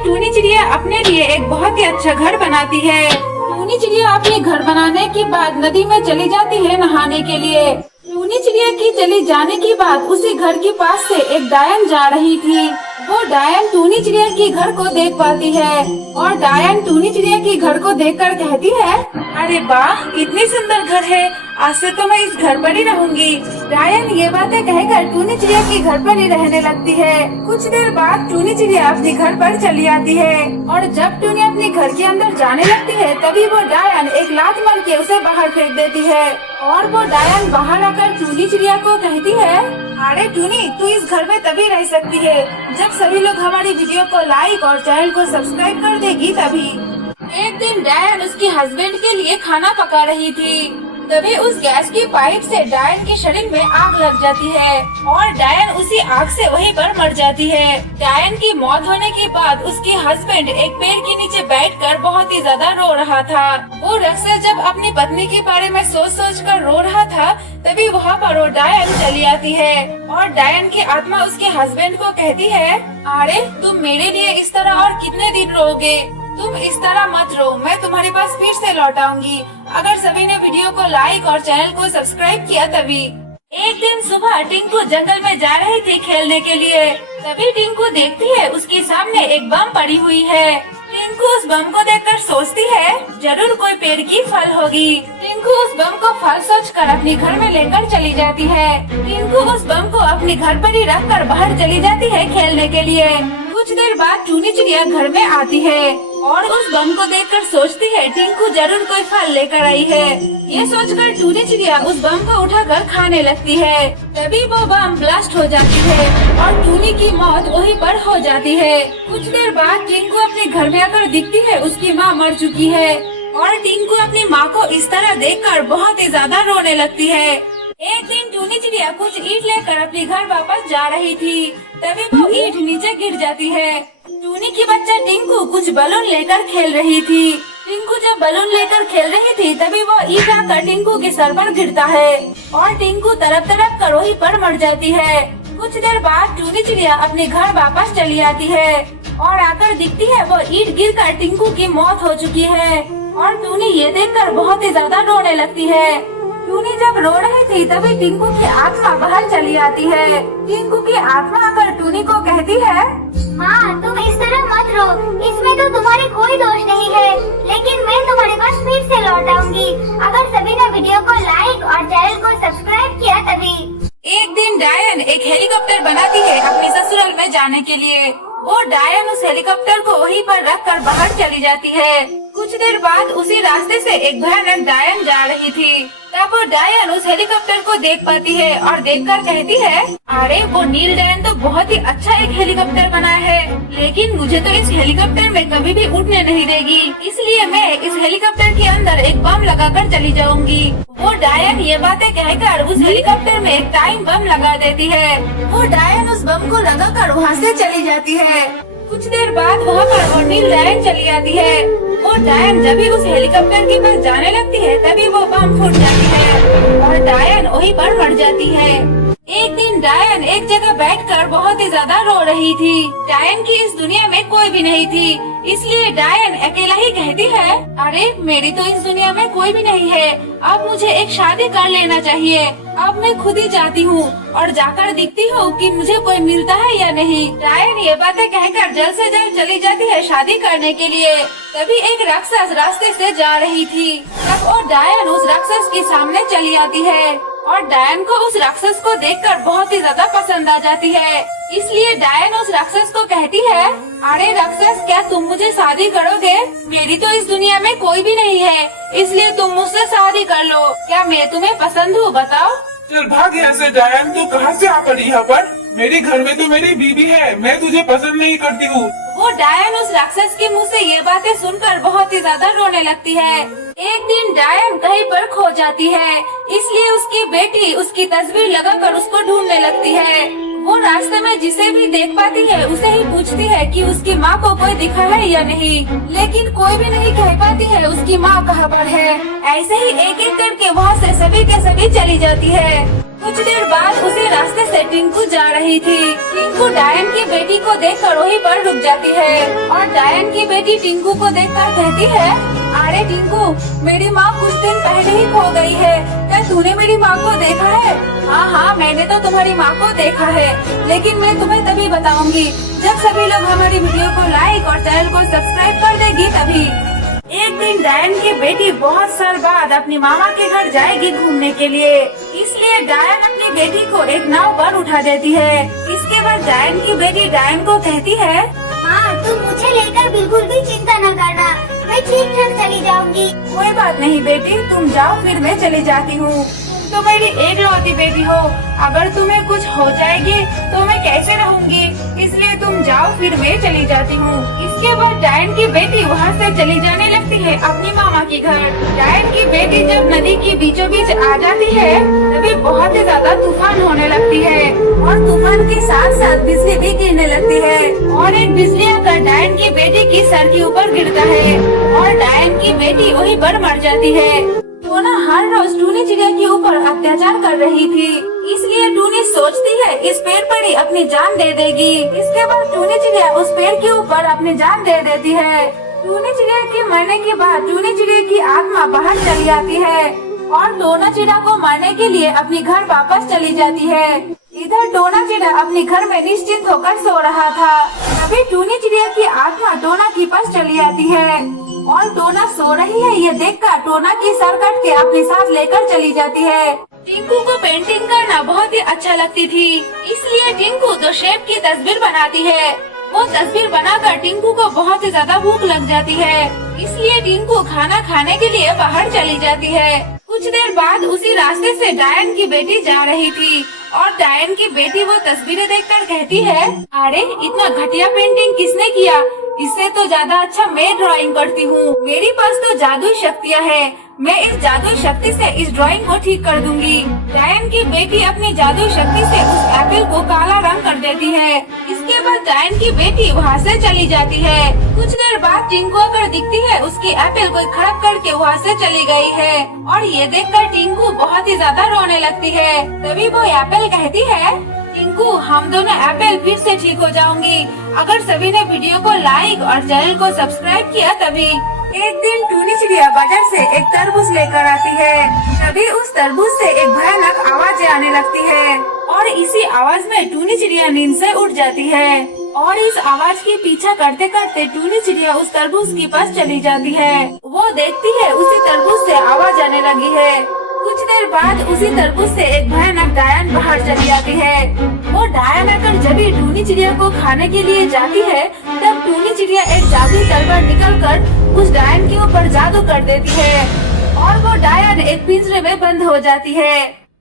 दिन टूनी चिड़िया अपने लिए एक बहुत ही अच्छा घर बनाती है। टूनी चिड़िया अपने घर बनाने के बाद नदी में चली जाती है नहाने के लिए। टूनी चिड़िया की चली जाने के बाद उसी घर के पास से एक डायन जा रही थी। वो डायन टूनी चिड़िया के घर को देख पाती है और डायन टूनी चिड़िया के घर को देखकर कहती है, अरे वाह, कितनी सुंदर घर है, आज से तो मैं इस घर पर ही रहूंगी। डायन ये बातें कहकर टूनी चिड़िया के घर पर ही रहने लगती है। कुछ देर बाद टूनी चिड़िया अपने घर पर चली आती है और जब टूनी अपने घर के अंदर जाने लगती है तभी वो डायन एक लात मार के उसे बाहर फेंक देती है और वो डायन बाहर आकर टूनी चिड़िया को कहती है, अरे टूनी, तू इस घर में तभी रह सकती है जब सभी लोग हमारी वीडियो को लाइक और चैनल को सब्सक्राइब कर देगी तभी। एक दिन डायन उसके हस्बैंड के लिए खाना पका रही थी, तभी उस गैस की पाइप से डायन के शरीर में आग लग जाती है और डायन उसी आग से वहीं पर मर जाती है। डायन की मौत होने के बाद उसके हस्बैंड एक पेड़ के नीचे बैठकर बहुत ही ज्यादा रो रहा था। वो राक्षस जब अपनी पत्नी के बारे में सोच कर रो रहा था तभी वहाँ पर वो डायन चली आती है और डायन की आत्मा उसके हस्बैंड को कहती है, अरे तुम मेरे लिए इस तरह और कितने दिन रोगे, तुम इस तरह मत रो, मैं तुम्हारे पास फिर से लौट आऊंगी अगर सभी ने वीडियो को लाइक और चैनल को सब्सक्राइब किया तभी। एक दिन सुबह टिंकू जंगल में जा रही थी खेलने के लिए, तभी टिंकू देखती है उसके सामने एक बम पड़ी हुई है। टिंकू उस बम को देखकर सोचती है, जरूर कोई पेड़ की फल होगी। टिंकू उस बम को फल सोचकर अपने घर में लेकर चली जाती है। टिंकू उस बम को अपने घर पर ही रखकर बाहर चली जाती है खेलने के लिए। कुछ देर बाद टूनी चिड़िया घर में आती है और उस बम को देखकर सोचती है, टिंकू जरूर कोई फल लेकर आई है। ये सोचकर टूनी चिड़िया उस बम को उठाकर खाने लगती है, तभी वो बम ब्लास्ट हो जाती है और टूनी की मौत वहीं पर हो जाती है। कुछ देर बाद टिंकू अपने घर में आकर दिखती है उसकी माँ मर चुकी है और टिंकू अपनी माँ को इस तरह देखकर बहुत ही ज्यादा रोने लगती है। एक दिन टूनी चिड़िया कुछ ईंट लेकर अपने घर वापस जा रही थी, तभी वो ईंट नीचे गिर जाती है। टूनी की बच्चा टिंकू कुछ बलून लेकर खेल रही थी। टिंकू जब बलून लेकर खेल रही थी तभी वो ईंट आकर टिंकू के सर पर गिरता है और टिंकू तरफ कर वहीं पर मर जाती है। कुछ देर बाद टूनी चिड़िया अपने घर वापस चली आती है और आकर दिखती है वो ईंट गिरकर टिंकू की मौत हो चुकी है और टूनी ये देखकर बहुत ही ज्यादा रोने लगती है। टूनी जब रो रही थी तभी टिंकू की आत्मा बाहर चली आती है। टिंकू की आत्मा आकर टूनी को कहती है, माँ, तुम इस तरह मत रो, इसमें तो तुम्हारी कोई दोष नहीं है, लेकिन मैं तुम्हारे पास फिर से लौट आऊंगी अगर सभी ने वीडियो को लाइक और चैनल को सब्सक्राइब किया तभी। एक दिन डायन एक हेलीकॉप्टर बनाती है अपने ससुराल में जाने के लिए। वो डायन उस हेलीकॉप्टर को वहीं पर रखकर बाहर चली जाती है। कुछ देर बाद उसी रास्ते से एक भयानक डायन जा रही थी, तब वो डायन उस हेलीकॉप्टर को देख पाती है और देखकर कहती है, अरे वो नील डायन तो बहुत ही अच्छा एक हेलीकॉप्टर बनाया है, लेकिन मुझे तो इस हेलीकॉप्टर में कभी भी उड़ने नहीं देगी, इसलिए मैं इस हेलीकॉप्टर के अंदर एक बम लगाकर चली जाऊंगी। वो डायन ये बातें कहकर उस हेलीकॉप्टर में एक टाइम बम लगा देती है। वो डायन उस बम को लगाकर वहाँ से चली जाती है। कुछ देर बाद वहाँ पर वो नील डायन चली आती है। वो डायन जब भी उस हेलीकॉप्टर के पास जाने लगती है तभी वो बम फूट जाती है और डायन वहीं पर मर जाती है। एक दिन डायन एक जगह बैठकर बहुत ही ज्यादा रो रही थी। डायन की इस दुनिया में कोई भी नहीं थी, इसलिए डायन अकेला ही कहती है, अरे मेरी तो इस दुनिया में कोई भी नहीं है, अब मुझे एक शादी कर लेना चाहिए। अब मैं खुद ही जाती हूँ और जाकर देखती हूँ कि मुझे कोई मिलता है या नहीं। डायन ये बातें कहकर जल्द से जल्द चली जाती है शादी करने के लिए। तभी एक राक्षस रास्ते से जा रही थी, तब वो डायन उस राक्षस के सामने चली आती है और डायन को उस राक्षस को देखकर बहुत ही ज्यादा पसंद आ जाती है। इसलिए डायन उस राक्षस को कहती है, अरे राक्षस, क्या तुम मुझे शादी करोगे? मेरी तो इस दुनिया में कोई भी नहीं है, इसलिए तुम मुझसे शादी कर लो। क्या मैं तुम्हें पसंद हूँ, बताओ? चल भाग यहाँ से डायन, तू कहाँ से आ पड़ी यहाँ पर? मेरे घर में तो मेरी बीवी है, मैं तुझे पसंद नहीं करती हूँ। वो डायन उस राक्षस के मुंह से ये बातें सुनकर बहुत ही ज्यादा रोने लगती है। एक दिन डायन कहीं पर खो जाती है, इसलिए उसकी बेटी उसकी तस्वीर लगाकर उसको ढूंढने लगती है। वो रास्ते में जिसे भी देख पाती है उसे ही पूछती है कि उसकी माँ को कोई दिखा है या नहीं, लेकिन कोई भी नहीं कह पाती है उसकी माँ कहाँ पर है। ऐसे ही एक एक करके वहाँ से सभी के सभी चली जाती है। कुछ देर बाद उसी रास्ते से टिंकू जा रही थी। टिंकू डायन की बेटी को देखकर वहीं पर रुक जाती है और डायन की बेटी टिंकू को देखकर कहती है, अरे टिंकू, मेरी माँ कुछ दिन पहले ही खो गई है। क्या तूने मेरी माँ को देखा है? हाँ, मैंने तो तुम्हारी माँ को देखा है, लेकिन मैं तुम्हें तभी बताऊंगी जब सभी लोग हमारी वीडियो को लाइक और चैनल को सब्सक्राइब कर देगी तभी। एक दिन डायन की बेटी बहुत साल बाद अपनी मामा के घर जाएगी घूमने के लिए, इसलिए डायन अपनी बेटी को एक नाव पर उठा देती है। इसके बाद डायन की बेटी डायन को कहती है, हाँ, तुम मुझे लेकर बिल्कुल भी चिंता न करना, मैं ठीक ठाक चली जाऊंगी। कोई बात नहीं बेटी, तुम जाओ, फिर मैं चली जाती हूँ। तो मेरी एकलौती बेटी हो, अगर तुम्हें कुछ हो जाएगी तो मैं कैसे रहूँगी, इसलिए तुम जाओ, फिर मैं चली जाती हूँ। इसके बाद डायन की बेटी वहाँ से चली जाने लगती है अपनी मामा के घर। डायन की बेटी जब नदी के बीचों बीच आ जाती है तभी बहुत ही ज्यादा तूफान होने लगती है और तूफान के साथ साथ बिजली भी गिरने लगती है और एक बिजली आकर डायन की बेटी की सर के ऊपर गिरता है और डायन की बेटी वहीं पर मर जाती है। टोना हर रोज टूनी चिड़िया के ऊपर अत्याचार कर रही थी, इसलिए टूनी सोचती है इस पेड़ पर ही अपनी जान दे देगी। इसके बाद टूनी चिड़िया उस पेड़ के ऊपर अपनी जान दे देती है। टूनी चिड़िया के मरने के बाद टूनी चिड़िया की आत्मा बाहर चली आती है और टोना चिड़िया को मारने के लिए अपने घर वापस चली जाती है। इधर टोना चिड़िया अपने घर में निश्चिंत होकर सो रहा था, तभी टूनी चिड़िया की आत्मा टोना के पास चली आती है और टोना सो रही है ये देखकर टोना की सर कट के अपने साथ लेकर चली जाती है। टिंकू को पेंटिंग करना बहुत ही अच्छा लगती थी, इसलिए टिंकू दो शेप की तस्वीर बनाती है। वो तस्वीर बनाकर टिंकू को बहुत ही ज्यादा भूख लग जाती है, इसलिए टिंकू खाना खाने के लिए बाहर चली जाती है। कुछ देर बाद उसी रास्ते से डायन की बेटी जा रही थी और डायन की बेटी वो तस्वीरें देखकर कहती है, अरे इतना घटिया पेंटिंग किसने किया, इससे तो ज्यादा अच्छा मैं ड्राइंग करती हूँ। मेरे पास तो जादुई शक्तियाँ हैं, मैं इस जादुई शक्ति से इस ड्राइंग को ठीक कर दूंगी। डायन की बेटी अपनी जादुई शक्ति से उस एप्पल को काला रंग कर देती है। इसके बाद डायन की बेटी वहाँ से चली जाती है। कुछ देर बाद टिंकू आकर दिखती है उसकी एप्पल को खराब करके वहाँ से चली गई है और ये देखकर टिंकू बहुत ही ज्यादा रोने लगती है। तभी वो एप्पल कहती है, टिंकू, हम दोनों एप्पल फिर से ठीक हो जाऊंगी अगर सभी ने वीडियो को लाइक और चैनल को सब्सक्राइब किया तभी। एक दिन टूनी चिड़िया बाजार से एक तरबूज लेकर आती है, तभी उस तरबूज से एक भयानक आवाज आने लगती है और इसी आवाज में टूनी चिड़िया नींद से उठ जाती है और इस आवाज के पीछा करते करते टूनी चिड़िया उस तरबूज के पास चली जाती है। वो देखती है उसी तरबूज से आवाज आने लगी है। कुछ देर बाद उसी तरबूज से एक भयानक डायन बाहर चली आती है। वो डायन आकर जब भी टूनी चिड़िया को खाने के लिए जाती है तब टूनी चिड़िया एक जादुई तलवार निकलकर उस डायन के ऊपर जादू कर देती है और वो डायन एक पिंजरे में बंद हो जाती है।